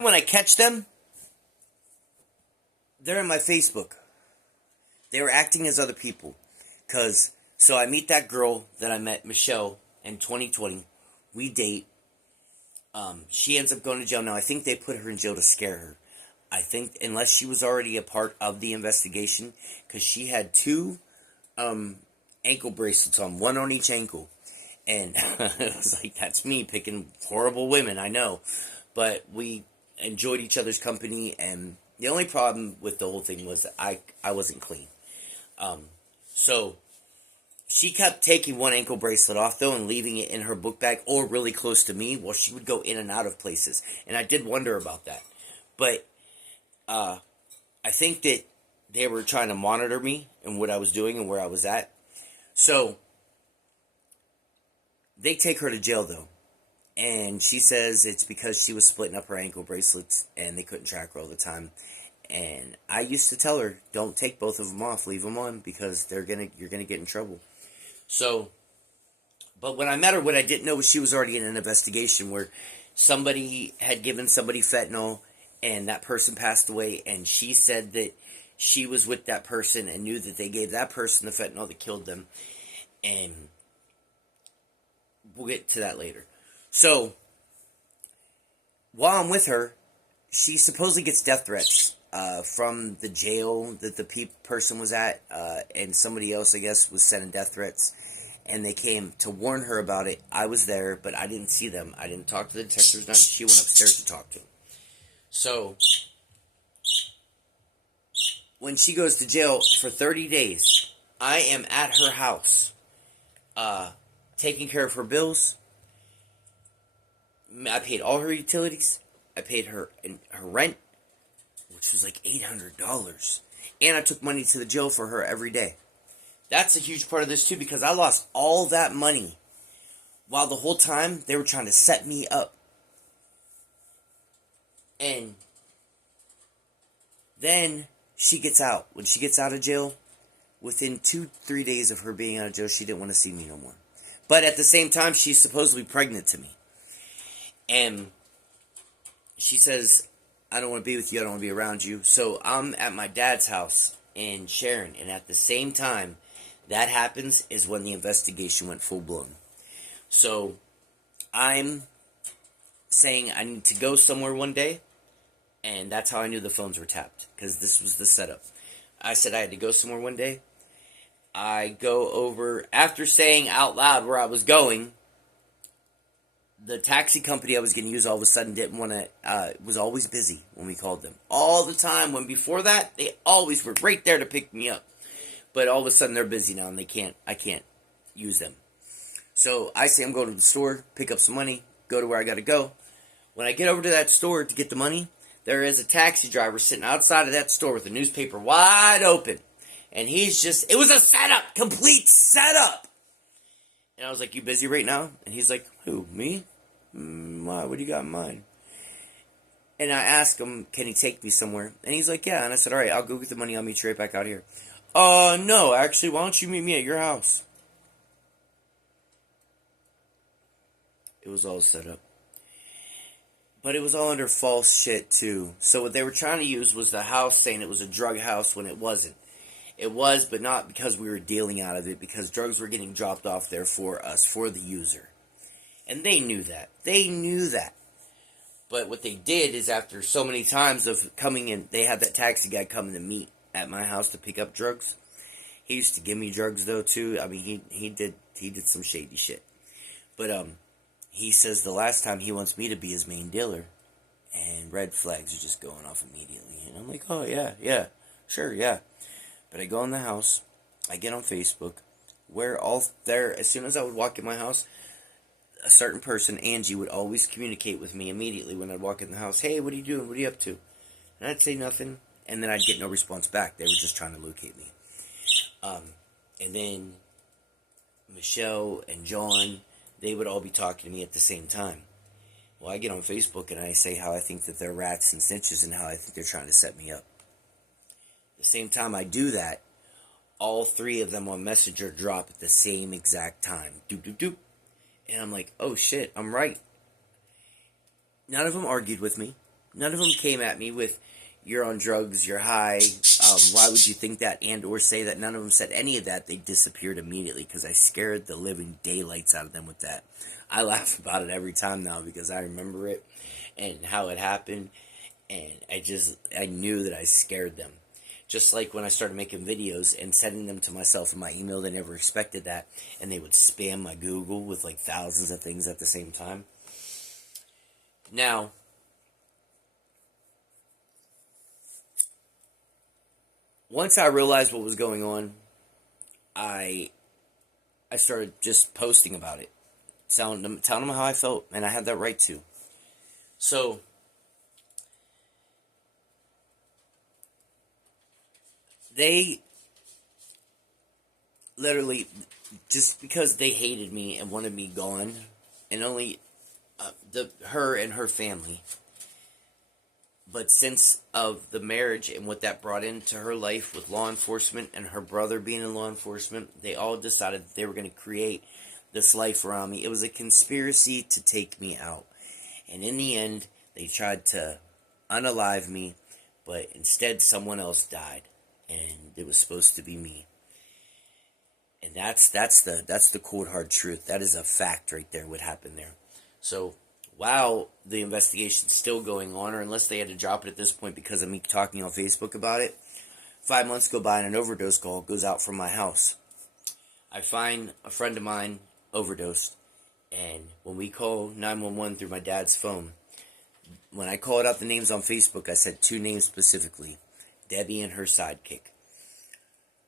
When I catch them, they're in my Facebook. They were acting as other people. So I meet that girl that I met, Michelle, in 2020. We date. She ends up going to jail. Now, I think they put her in jail to scare her. I think, unless she was already a part of the investigation, because she had two ankle bracelets on, one on each ankle. And it was like, that's me picking horrible women, I know. But we enjoyed each other's company, and the only problem with the whole thing was that I wasn't clean. So she kept taking one ankle bracelet off, though, and leaving it in her book bag or really close to me while she would go in and out of places. And I did wonder about that. But I think that they were trying to monitor me and what I was doing and where I was at. So they take her to jail, though. And she says it's because she was splitting up her ankle bracelets and they couldn't track her all the time. And I used to tell her, don't take both of them off, leave them on, because you're gonna get in trouble. So, but when I met her, what I didn't know was she was already in an investigation where somebody had given somebody fentanyl and that person passed away, and she said that she was with that person and knew that they gave that person the fentanyl that killed them. And we'll get to that later. So, while I'm with her, she supposedly gets death threats from the jail that the person was at, and somebody else, I guess, was sending death threats, and they came to warn her about it. I was there, but I didn't see them. I didn't talk to the detectives. She went upstairs to talk to them. So, when she goes to jail for 30 days, I am at her house, taking care of her bills. I paid all her utilities. I paid her rent, which was like $800. And I took money to the jail for her every day. That's a huge part of this too, because I lost all that money while the whole time they were trying to set me up. And then she gets out. When she gets out of jail, within 2-3 days of her being out of jail, she didn't want to see me no more. But at the same time, she's supposedly pregnant to me. And she says, I don't want to be with you, I don't want to be around you. So I'm at my dad's house in Sharon, and at the same time that happens is when the investigation went full blown. So I'm saying I need to go somewhere one day, and that's how I knew the phones were tapped, because this was the setup. I said I had to go somewhere one day. I go over, after saying out loud where I was going, the taxi company I was going to use all of a sudden didn't want to, was always busy when we called them. All the time, when before that, they always were right there to pick me up. But all of a sudden, they're busy now, and I can't use them. So I say I'm going to the store, pick up some money, go to where I got to go. When I get over to that store to get the money, there is a taxi driver sitting outside of that store with a newspaper wide open. And he's just, it was a setup, complete setup. And I was like, you busy right now? And he's like, who, me? Why, what do you got in mind? And I asked him, can he take me somewhere? And he's like, yeah. And I said, all right, I'll go get the money, I'll meet you right back out here. No, actually, why don't you meet me at your house? It was all set up. But it was all under false shit, too. So what they were trying to use was the house, saying it was a drug house when it wasn't. It was, but not because we were dealing out of it, because drugs were getting dropped off there for us, for the user. And they knew that. They knew that. But what they did is, after so many times of coming in, they had that taxi guy coming to meet at my house to pick up drugs. He used to give me drugs, though, too. I mean, he did some shady shit. But, he says the last time he wants me to be his main dealer. And red flags are just going off immediately. And I'm like, oh, yeah, sure, yeah. But I go in the house, I get on Facebook, where all there, as soon as I would walk in my house, a certain person, Angie, would always communicate with me immediately when I'd walk in the house. Hey, what are you doing? What are you up to? And I'd say nothing, and then I'd get no response back. They were just trying to locate me. And then Michelle and John, they would all be talking to me at the same time. Well, I get on Facebook and I say how I think that they're rats and snitches and how I think they're trying to set me up. At the same time I do that, all three of them on Messenger drop at the same exact time. Doop, doop, doop. And I'm like, oh shit, I'm right. None of them argued with me. None of them came at me with, you're on drugs, you're high, why would you think that, and or say that. None of them said any of that. They disappeared immediately because I scared the living daylights out of them with that. I laugh about it every time now because I remember it and how it happened, and I knew that I scared them. Just like when I started making videos and sending them to myself in my email, they never expected that, and they would spam my Google with like thousands of things at the same time. Now, once I realized what was going on, I started just posting about it, telling them how I felt, and I had that right to. So, they literally, just because they hated me and wanted me gone, and only her and her family. But since of the marriage and what that brought into her life with law enforcement and her brother being in law enforcement, they all decided that they were going to create this life around me. It was a conspiracy to take me out. And in the end, they tried to unalive me, but instead someone else died. And it was supposed to be me. And that's the cold hard truth. That is a fact right there, what happened there. So, while the investigation's still going on, or unless they had to drop it at this point because of me talking on Facebook about it, 5 months go by and an overdose call goes out from my house. I find a friend of mine overdosed, and when we call 911 through my dad's phone, when I called out the names on Facebook, I said 2 names specifically, Debbie and her sidekick.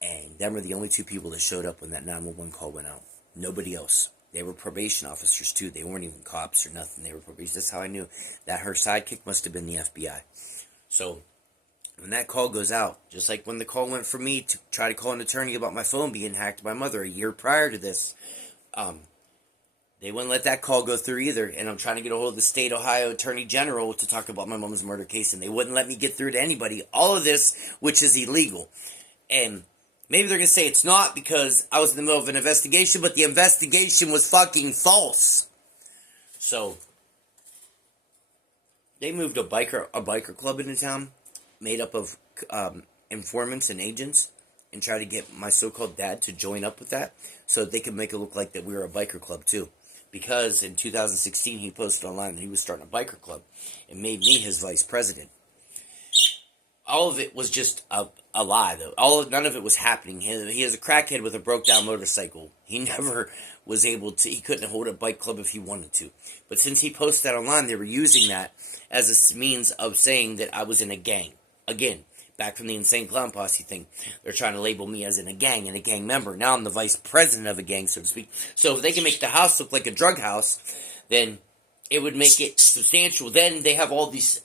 And them were the only 2 people that showed up when that 911 call went out. Nobody else. They were probation officers too. They weren't even cops or nothing. They were probation. That's how I knew that her sidekick must have been the FBI. So when that call goes out, just like when the call went for me to try to call an attorney about my phone being hacked by my mother a year prior to this, they wouldn't let that call go through either. And I'm trying to get a hold of the state Ohio Attorney General to talk about my mom's murder case, and they wouldn't let me get through to anybody. All of this, which is illegal. And maybe they're going to say it's not because I was in the middle of an investigation, but the investigation was fucking false. So, they moved a biker club into town, made up of informants and agents, and tried to get my so-called dad to join up with that, so that they could make it look like that we were a biker club too. Because in 2016, he posted online that he was starting a biker club, and made me his vice president. All of it was just a lie, though. None of it was happening. He is a crackhead with a broke-down motorcycle. He never was able to. He couldn't hold a bike club if he wanted to. But since he posted that online, they were using that as a means of saying that I was in a gang. Again, back from the Insane Clown Posse thing. They're trying to label me as in a gang and a gang member. Now I'm the vice president of a gang, so to speak. So if they can make the house look like a drug house, then it would make it substantial. Then they have all these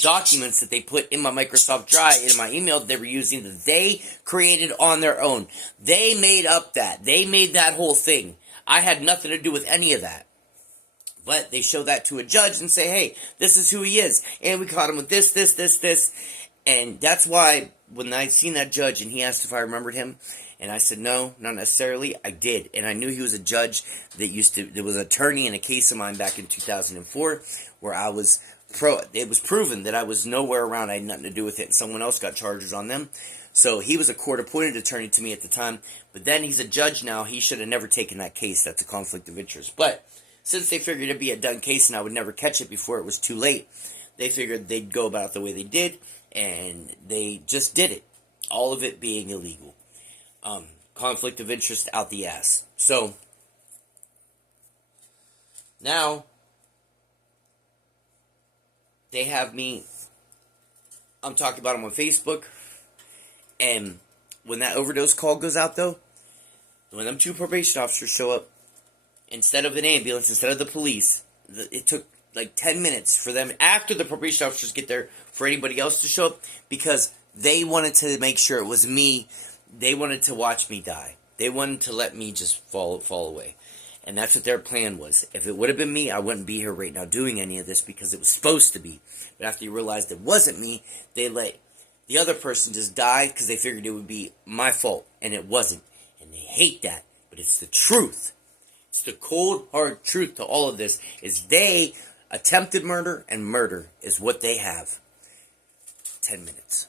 documents that they put in my Microsoft Drive, in my email that they were using, that they created on their own. They made up that. They made that whole thing. I had nothing to do with any of that. But they show that to a judge and say, hey, this is who he is. And we caught him with this. And that's why when I seen that judge and he asked if I remembered him, and I said, no, not necessarily. I did. And I knew he was a judge that was an attorney in a case of mine back in 2004 where it was proven that I was nowhere around. I had nothing to do with it. And someone else got charges on them. So he was a court-appointed attorney to me at the time. But then he's a judge now. He should have never taken that case. That's a conflict of interest. But since they figured it'd be a done case and I would never catch it before it was too late, they figured they'd go about it the way they did. And they just did it. All of it being illegal. Conflict of interest out the ass. So, now, they have me, I'm talking about them on Facebook, and when that overdose call goes out, though, when them 2 probation officers show up, instead of an ambulance, instead of the police, it took like 10 minutes for them, after the probation officers get there, for anybody else to show up, because they wanted to make sure it was me. They wanted to watch me die. They wanted to let me just fall away. And that's what their plan was. If it would have been me, I wouldn't be here right now doing any of this because it was supposed to be. But after you realized it wasn't me, they let the other person just die because they figured it would be my fault. And it wasn't. And they hate that. But it's the truth. It's the cold, hard truth to all of this. Is they Attempted murder and murder is what they have. 10 minutes.